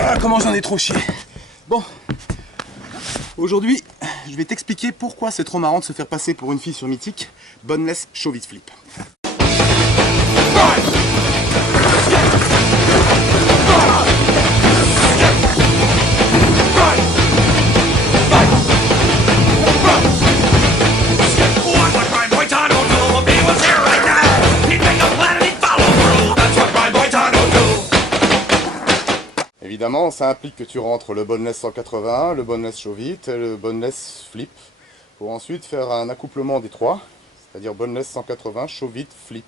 Ah, comment j'en ai trop chié. Bon, aujourd'hui, je vais t'expliquer pourquoi c'est trop marrant de se faire passer pour une fille sur Mythique. Boneless Chauvit Flip. Évidemment, ça implique que tu rentres le boneless 180, le boneless Chauvit et le boneless Flip pour ensuite faire un accouplement des trois, c'est-à-dire boneless 180, Chauvit, Flip.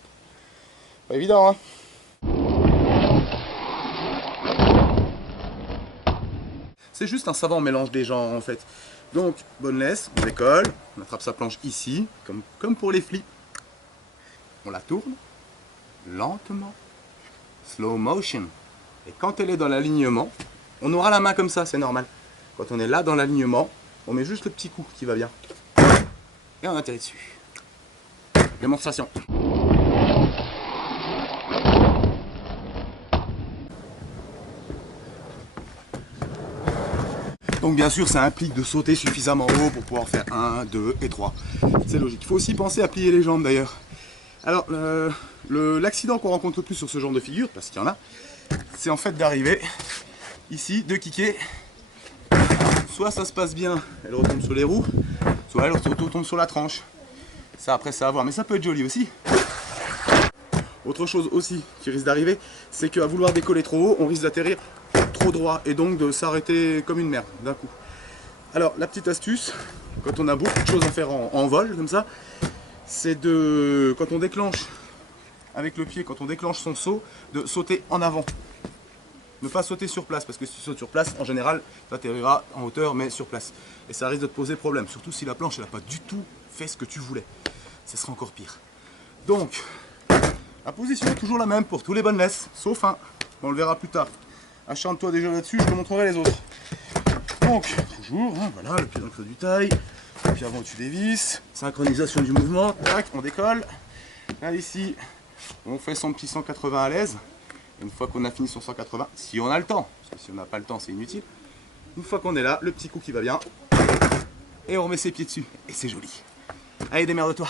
Pas évident, hein? C'est juste un savant mélange des genres en fait. Donc, boneless, on décolle, on attrape sa planche ici, comme pour les flips. On la tourne, lentement, slow motion. Et quand elle est dans l'alignement, on aura la main comme ça, c'est normal. Quand on est là dans l'alignement, on met juste le petit coup qui va bien. Et on atterrit dessus. Démonstration. Donc bien sûr, ça implique de sauter suffisamment haut pour pouvoir faire 1, 2 et 3. C'est logique. Il faut aussi penser à plier les jambes d'ailleurs. Alors, l'accident qu'on rencontre le plus sur ce genre de figure, parce qu'il y en a, c'est en fait d'arriver ici, de kicker. Soit ça se passe bien, elle retombe sur les roues, soit elle retombe sur la tranche. Ça après c'est à voir, mais ça peut être joli aussi. Autre chose aussi qui risque d'arriver, c'est qu'à vouloir décoller trop haut, on risque d'atterrir trop droit et donc de s'arrêter comme une merde d'un coup. Alors la petite astuce, quand on a beaucoup de choses à faire en vol comme ça, c'est de, quand on déclenche avec le pied, quand on déclenche son saut, de sauter en avant. Ne pas sauter sur place, parce que si tu sautes sur place, en général, tu atterriras en hauteur, mais sur place. Et ça risque de te poser problème, surtout si la planche n'a pas du tout fait ce que tu voulais. Ce sera encore pire. Donc, la position est toujours la même pour tous les boneless, sauf un. On le verra plus tard. Acharne-toi déjà là-dessus, je te montrerai les autres. Donc, toujours, hein, voilà, le pied dans le creux du taille, le pied avant tu dévisses, synchronisation du mouvement, tac, on décolle. Là, ici, on fait son petit 180 à l'aise. Une fois qu'on a fini son 180, si on a le temps, parce que si on n'a pas le temps, c'est inutile. Une fois qu'on est là, le petit coup qui va bien, et on remet ses pieds dessus, et c'est joli. Allez, démerde-toi.